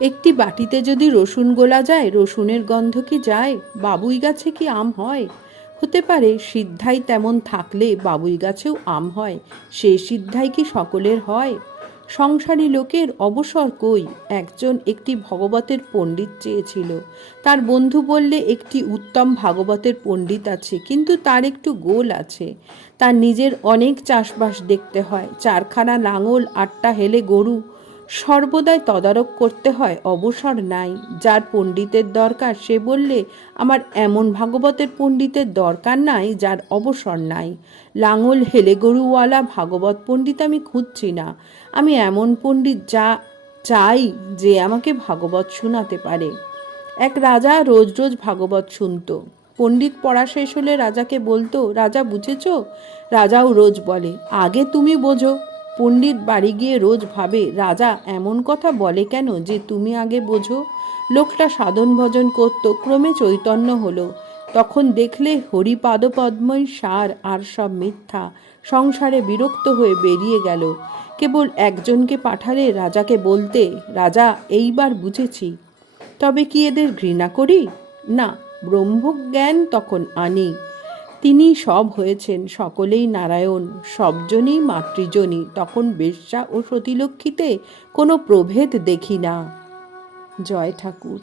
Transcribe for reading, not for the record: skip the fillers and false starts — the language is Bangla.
একটি বাটিতে যদি রসুন গোলা যায়, রসুনের গন্ধ কি যায়? বাবুই গাছে কি আম হয়? হতে পারে সিদ্ধাই তেমন থাকলে বাবুই গাছেও আম হয়। সে সিদ্ধাই কি সকলের হয়? সংসারী লোকের অবসর কই? একজন একটি ভাগবতের পণ্ডিত চেয়েছিল। তার বন্ধু বললে, একটি উত্তম ভাগবতের পণ্ডিত আছে, কিন্তু তার একটু গোল আছে। তার নিজের অনেক চাষবাস দেখতে হয়, 4খানা লাঙল, 8টা হেলে গরু সর্বদাই তদারক করতে হয়, অবসর নাই। যার পণ্ডিতের দরকার সে বললে, আমার এমন ভাগবতের পণ্ডিতের দরকার নাই যার অবসর নাই। লাঙল হেলে গরুওয়ালা ভাগবত পণ্ডিত আমি খুঁজছি না, আমি এমন পণ্ডিত চাই যে আমাকে ভাগবত শোনাতে পারে। এক রাজা রোজ রোজ ভাগবত শুনত। পণ্ডিত পড়া শেষ হলে রাজাকে বলতো, রাজা বুঝেছ? রাজাও রোজ বলে, আগে তুমি বোঝো। পণ্ডিত বাড়ি গিয়ে রোজ ভাবে, রাজা এমন কথা বলে কেন যে তুমি আগে বোঝো। লোকটা সাধন ভজন করত, ক্রমে চৈতন্য হলো। তখন দেখলে হরিপাদপদ্মই সার, আর সব মিথ্যা। সংসারে বিরক্ত হয়ে বেরিয়ে গেল। কেবল একজনকে পাঠালে রাজাকে বলতে, রাজা এইবার বুঝেছি। তবে কি এদের ঘৃণা করি? না, ব্রহ্মজ্ঞান তখন আনি। তিনি সব হয়েছেন, সকলেই নারায়ণ, সবজনই মাতৃজনী। তখন বেশ্যা ও সতীলক্ষ্মীতে কোনো প্রভেদ দেখি না। জয় ঠাকুর।